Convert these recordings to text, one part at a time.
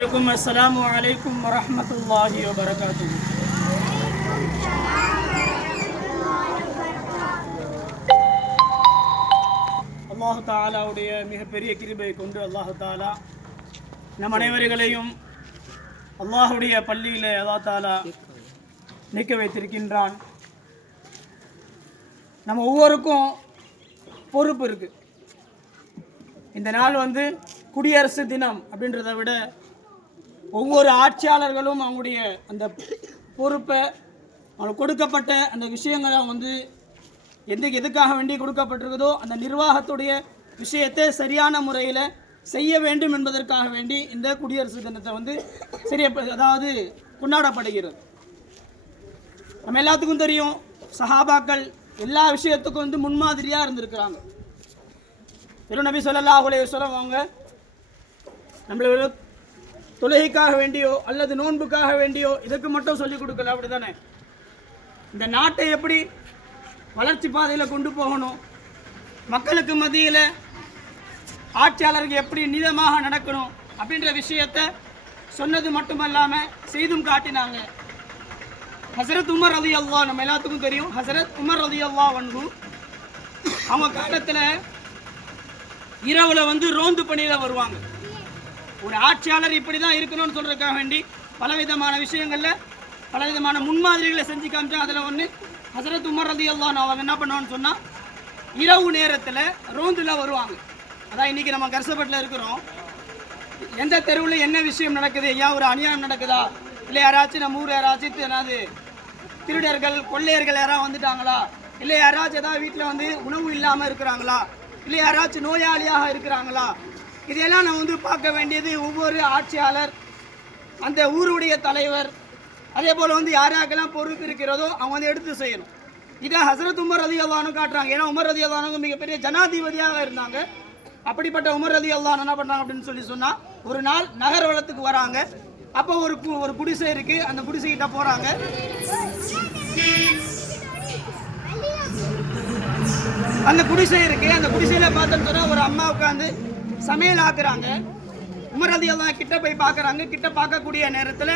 عليكم السلام عليكم ورحمة الله وبركاته அல்லாஹு தாலாவுடைய மிகப்பெரிய கிருபையை கொண்டு அல்லாஹு தாலா நம் அனைவர்களையும் அல்லாஹுடைய பள்ளியில் அல்லா தாலா நிற்க வைத்திருக்கின்றான் நம்ம ஒவ்வொருக்கும் பொறுப்பு இருக்குது இந்த நாள் வந்து குடியரசு தினம் அப்படின்றத விட ஒவ்வொரு ஆட்சியாளர்களும் அவங்களுடைய அந்த பொறுப்பை அவங்களுக்கு கொடுக்கப்பட்ட அந்த விஷயங்களை வந்து எந்த எதுக்காக வேண்டி கொடுக்கப்பட்டிருக்குதோ அந்த நிர்வாகத்துடைய விஷயத்தை சரியான முறையில் செய்ய வேண்டும் என்பதற்காக வேண்டி இந்த குடியரசு தினத்தை வந்து சரிய அதாவது கொண்டாடப்படுகிறது. நம்ம எல்லாத்துக்கும் தெரியும் சஹாபாக்கள் எல்லா விஷயத்துக்கும் வந்து முன்மாதிரியாக இருந்திருக்கிறாங்க. திருநபி நபி உலக அலைஹி அவங்க நம்மளோட தொழுகைக்காக வேண்டியோ அல்லது நோன்புக்காக வேண்டியோ இதுக்கு மட்டும் சொல்லிக் கொடுக்கல அப்படிதானே இந்த நாட்டை எப்படி வளர்ச்சி பாதையில் கொண்டு போகணும்? மக்களுக்கு மத்தியில் ஆட்சியாளருக்கு எப்படி நீதமாக நடக்கணும் அப்படின்ற விஷயத்தை சொன்னது மட்டுமல்லாமல் செய்தும் காட்டினாங்க. ஹசரத் உமர் ரதி அல்லா நம்ம எல்லாத்துக்கும் தெரியும். ஹசரத் உமர் ரதி அல்லா வன்கு அவங்க காலத்தில் இரவில் வந்து ரோந்து பணியில் வருவாங்க. ஒரு ஆட்சியாளர் இப்படி தான் இருக்கணும்னு சொல்கிறதுக்காக வேண்டி பலவிதமான விஷயங்களில் பலவிதமான முன்மாதிரிகளை செஞ்சு காமிச்சா அதில் ஒன்று ஹசரத் உமர் ரதி அல்லா அவங்க என்ன பண்ணுவான்னு சொன்னால் இரவு நேரத்தில் ரோந்தில் வருவாங்க. அதான் இன்னைக்கு நம்ம கர்சபட்டில் இருக்கிறோம். எந்த தெருவில் என்ன விஷயம் நடக்குது ஐயா ஒரு அநியாயம் நடக்குதா? இல்லை யாராச்சும் நம்ம ஊர் யாராச்சும் ஏதாவது திருடர்கள் கொள்ளையர்கள் யாராவது வந்துட்டாங்களா? இல்லை யாராச்சும் ஏதாவது வீட்டில் வந்து உணவு இல்லாமல் இருக்கிறாங்களா? இல்லை யாராச்சும் நோயாளியாக இருக்கிறாங்களா? இதையெல்லாம் நான் வந்து பார்க்க வேண்டியது ஒவ்வொரு ஆட்சியாளர் அந்த ஊருடைய தலைவர் அதே போல் வந்து யாராக்கெல்லாம் பொறுப்பு இருக்கிறதோ அவங்க வந்து எடுத்து செய்யணும். இதை ஹசரத் உமர் ரதி அல்லானு காட்டுறாங்க. ஏன்னா உமர் ரதி அல்லானுங்க மிகப்பெரிய ஜனாதிபதியாக இருந்தாங்க. அப்படிப்பட்ட உமர் ரதி அல்லான் என்ன பண்ணுறாங்க அப்படின்னு சொல்லி சொன்னால் ஒரு நாள் நகர வளத்துக்கு வராங்க. அப்போ ஒரு கு- ஒரு குடிசை இருக்கு. அந்த குடிசைக்கிட்ட போகிறாங்க அந்த குடிசை இருக்கு. அந்த குடிசையில பார்த்தோம்னு சொன்னால் ஒரு அம்மா உட்காந்து சமையல் ஆக்குறாங்க உமர் ரதி கிட்ட போய் பார்க்குறாங்க. கிட்ட பார்க்கக்கூடிய நேரத்தில்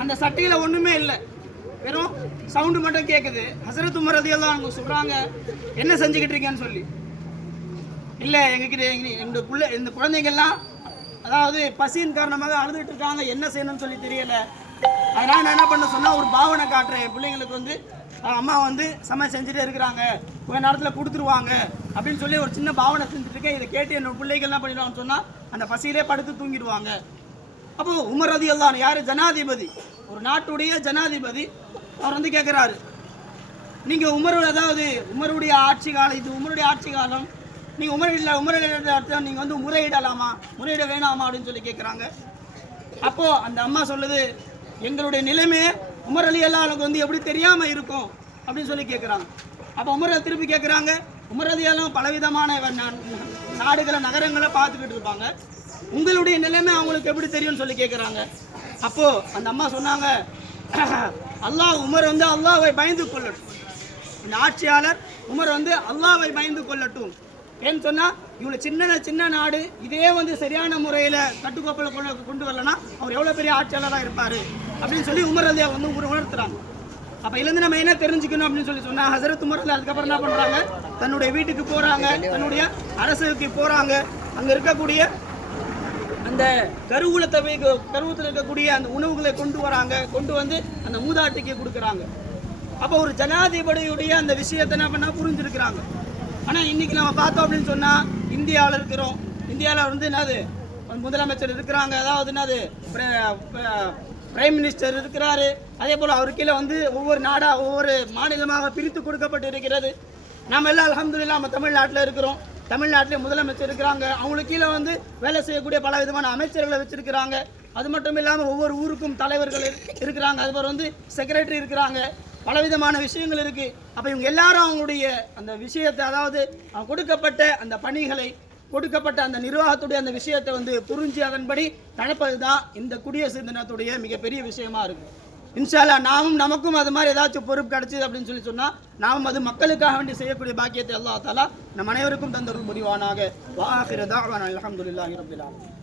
அந்த சட்டியில் ஒன்றுமே இல்லை. வெறும் சவுண்டு மட்டும் கேட்குது ஹசரத் உமர் ரதி அவங்க சொல்கிறாங்க என்ன செஞ்சுக்கிட்டு இருக்கேன்னு சொல்லி. இல்லை எங்ககிட்ட எங்க எங்க பிள்ளை இந்த குழந்தைங்கள்லாம் அதாவது பசியின் காரணமாக அழுதுட்டு இருக்காங்க. என்ன செய்யணும்னு சொல்லி தெரியலை. அதனால் நான் என்ன பண்ண சொன்னால் ஒரு பாவனை காட்டுறேன். என் பிள்ளைங்களுக்கு வந்து அம்மா வந்து சமையல் செஞ்சுட்டே இருக்கிறாங்க. கொஞ்ச நேரத்தில் கொடுத்துருவாங்க. அப்படின்னு சொல்லி ஒரு சின்ன பாவனை செஞ்சுட்டு இருக்கேன் இதை கேட்டு என்னோட பிள்ளைகள் என்ன பண்ணிடுவாங்கன்னு சொன்னால் அந்த பசியிலே படுத்து தூங்கிடுவாங்க. அப்போ உமர் ரதி அல்லான் யார்? ஜனாதிபதி. ஒரு நாட்டுடைய ஜனாதிபதி அவர் வந்து கேட்குறாரு நீங்கள் உமரோட அதாவது உமருடைய ஆட்சி காலம் இது உமருடைய ஆட்சி காலம். நீங்கள் உமர் இல்லை உமர் அர்த்தம் நீங்கள் வந்து முறையிடலாமா? முறையிட வேணாமா? அப்படின்னு சொல்லி கேட்குறாங்க அப்போது அந்த அம்மா சொல்லுது எங்களுடைய நிலைமையை உமர் அலி அல்லாஹ்வுக்கு வந்து எப்படி தெரியாமல் இருக்கும் அப்படின்னு சொல்லி கேட்குறாங்க அப்போ உமர் திருப்பி கேட்குறாங்க உமர் அலி அல்லாஹ் பலவிதமான நாடுகளை நகரங்களை பார்த்துக்கிட்டு இருப்பாங்க. உங்களுடைய நிலைமை அவங்களுக்கு எப்படி தெரியும்னு சொல்லி கேட்குறாங்க அப்போது அந்த அம்மா சொன்னாங்க அல்லாஹ் உமர் வந்து அல்லாவை பயந்து கொள்ளட்டும். இந்த ஆட்சியாளர் உமர் வந்து அல்லாவை பயந்து கொள்ளட்டும். ஏன்னு சொன்னால் இவ்வளோ சின்ன சின்ன நாடு இதே வந்து சரியான முறையில் கட்டுக்கோப்பில் கொண்டு கொண்டு வரலனா அவர் எவ்வளோ பெரிய ஆட்சியாளராக இருப்பார்? அப்படின்னு சொல்லி உமர் அலியா வந்து உணர்- உணர்த்துறாங்க. அப்போ இதுலேருந்து நம்ம என்ன தெரிஞ்சுக்கணும் அப்படின்னு சொல்லி சொன்னால் ஹசரத் உமர் அலி அதுக்கப்புறம் என்ன பண்ணுறாங்க தன்னுடைய வீட்டுக்கு போகிறாங்க தன்னுடைய அரசுக்கு போகிறாங்க அங்கே இருக்கக்கூடிய அந்த கருவூலத்தை போய் கருவூலத்தில் இருக்கக்கூடிய அந்த உணவுகளை கொண்டு வராங்க கொண்டு வந்து அந்த மூதாட்டிக்கு கொடுக்குறாங்க. அப்போ ஒரு ஜனாதிபதியுடைய அந்த விஷயத்தை என்ன பண்ணால் புரிஞ்சிருக்கிறாங்க. ஆனால் இன்றைக்கி நம்ம பார்த்தோம் அப்படின்னு சொன்னால் இந்தியாவில் இருக்கிறோம். இந்தியாவில் வந்து என்னது? முதலமைச்சர் இருக்கிறாங்க. அதாவது என்னது? பிரைம் மினிஸ்டர் இருக்கிறாரு. அதே போல் அவர் கீழே வந்து ஒவ்வொரு நாடாக ஒவ்வொரு மாநிலமாக பிரித்து கொடுக்கப்பட்டு இருக்கிறது நம்ம எல்லாம் அல்ஹம்துலில்லாஹ் நம்ம தமிழ்நாட்டில் இருக்கிறோம். தமிழ்நாட்டிலே முதலமைச்சர் இருக்கிறாங்க. அவங்களுக்கு கீழே வந்து வேலை செய்யக்கூடிய பல விதமான அமைச்சர்களை வச்சுருக்கிறாங்க. அது மட்டும் இல்லாமல் ஒவ்வொரு ஊருக்கும் தலைவர்கள் இருக்கிறாங்க. அதுபோல் வந்து செக்ரட்டரி இருக்கிறாங்க. பலவிதமான விஷயங்கள் இருக்கு. அப்போ இவங்க எல்லாரும் அவங்களுடைய அந்த விஷயத்தை அதாவது அவங்க கொடுக்கப்பட்ட அந்த பணிகளை கொடுக்கப்பட்ட அந்த நிர்வாகத்துடைய அந்த விஷயத்தை வந்து புரிஞ்சு அதன்படி நடப்பது தான் இந்த குடியரசு தினத்துடைய மிகப்பெரிய விஷயமா இருக்கு. இன்ஷால்லா நாமும் நமக்கும் அது மாதிரி ஏதாச்சும் பொறுப்பு கிடச்சிது அப்படின்னு சொல்லி சொன்னால் நாமும் அது மக்களுக்காக வேண்டி செய்யக்கூடிய பாக்கியத்தை அல்லா தாலா நம் அனைவருக்கும் தந்தருள் முடிவானாக வாஹிரதா அலமதுல்லாஹி அல்ஹம்துலில்லாஹி